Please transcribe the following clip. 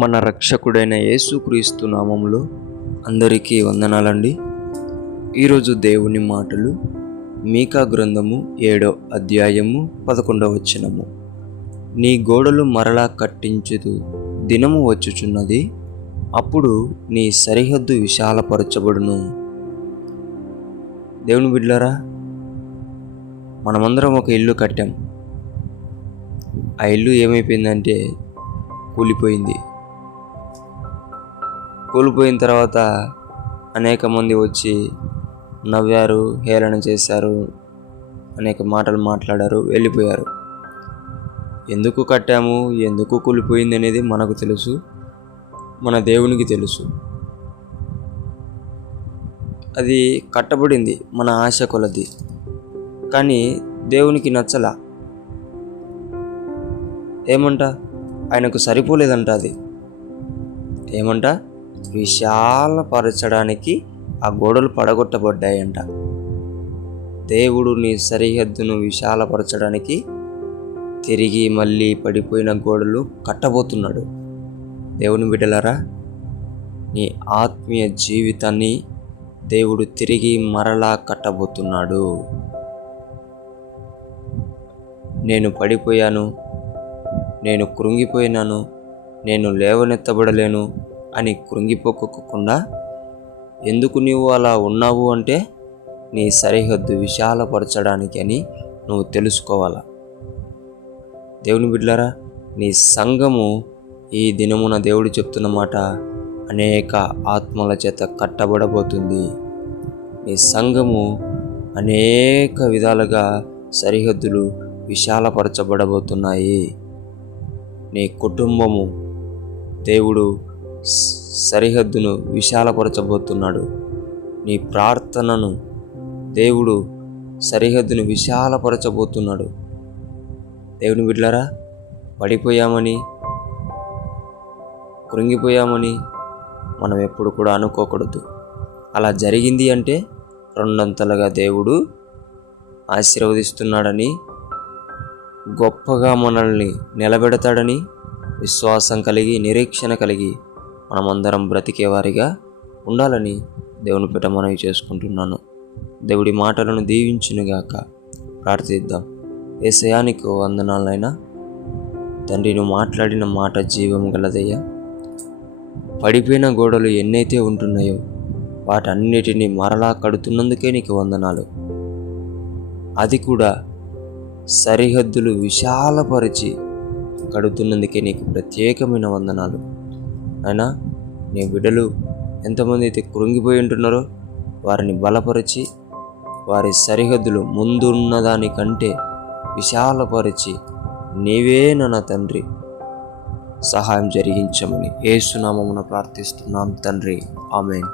మన రక్షకుడైన యేసుక్రీస్తు నామములో అందరికీ వందనాలండి. ఈరోజు దేవుని మాటలు మీకా గ్రంథము 7వ అధ్యాయము 11వ వచనము. నీ గోడలు మరలా కట్టించుదు, దినము వచ్చుచున్నది, అప్పుడు నీ సరిహద్దు విశాలపరచబడును. దేవుని బిడ్డలారా, మనమందరం ఒక ఇల్లు కట్టాం. ఆ ఇల్లు ఏమైపోయిందంటే కూలిపోయిన తర్వాత అనేక మంది వచ్చి నవ్వారు, హేళన చేశారు, అనేక మాటలు మాట్లాడారు, వెళ్ళిపోయారు. ఎందుకు కట్టాము, ఎందుకు కూలిపోయింది అనేది మనకు తెలుసు, మన దేవునికి తెలుసు. అది కట్టబడింది మన ఆశ కొలది, కానీ దేవునికి నచ్చలా. ఏమంట, ఆయనకు సరిపోలేదంట. అది ఏమంట, విశాలపరచడానికి ఆ గోడలు పడగొట్టబడ్డాయంట. దేవుడు నీ సరిహద్దును విశాలపరచడానికి తిరిగి మళ్ళీ పడిపోయిన గోడలు కట్టబోతున్నాడు. దేవుని బిడ్డలారా, నీ ఆత్మీయ జీవితాన్ని దేవుడు తిరిగి మరలా కట్టబోతున్నాడు. నేను పడిపోయాను, నేను కృంగిపోయినాను, నేను లేవనెత్తబడలేను అని కృంగిపోకుండా, ఎందుకు నీవు అలా ఉన్నావు అంటే నీ సరిహద్దు విశాలపరచడానికి అని నువ్వు తెలుసుకోవాలా. దేవుని బిడ్డలారా, నీ సంఘము ఈ దినమున దేవుడు చెప్తున్న మాట, అనేక ఆత్మల చేత కట్టబడబోతుంది. నీ సంఘము అనేక విధాలుగా సరిహద్దులు విశాలపరచబడబోతున్నాయి. నీ కుటుంబము దేవుడు సరిహద్దును విశాలపరచబోతున్నాడు. నీ ప్రార్థనను దేవుడు సరిహద్దును విశాలపరచబోతున్నాడు. దేవుని బిడ్డలారా, పడిపోయామని, కృంగిపోయామని మనం ఎప్పుడు కూడా అనుకోకూడదు. అలా జరిగింది అంటే రెండంతలుగా దేవుడు ఆశీర్వదిస్తున్నాడని, గొప్పగా మనల్ని నిలబెడతాడని విశ్వాసం కలిగి, నిరీక్షణ కలిగి మనమందరం బ్రతికేవారిగా ఉండాలని దేవుని పేట మనవి చేసుకుంటున్నాను. దేవుడి మాటలను దీవించునుగాక. ప్రార్థిద్దాం. యేసయ్యా, నీకు వందనాలైనా తండ్రి, నువ్వు మాట్లాడిన మాట జీవం గలదయ్యా. పడిపోయిన గోడలు ఎన్నైతే ఉంటున్నాయో వాటన్నిటినీ మరలా కడుతున్నందుకే నీకు వందనాలు. అది కూడా సరిహద్దులు విశాలపరిచి కడుతున్నందుకే నీకు ప్రత్యేకమైన వందనాలు. అయినా నీ బిడ్డలు ఎంతమంది అయితే కృంగిపోయి ఉంటున్నారో వారిని బలపరిచి, వారి సరిహద్దులు ముందున్న దానికంటే విశాలపరిచి నీవే నా తండ్రి సహాయం జరిగించమని యేసు నామమున ప్రార్థిస్తున్నాం తండ్రి. ఆమేన్.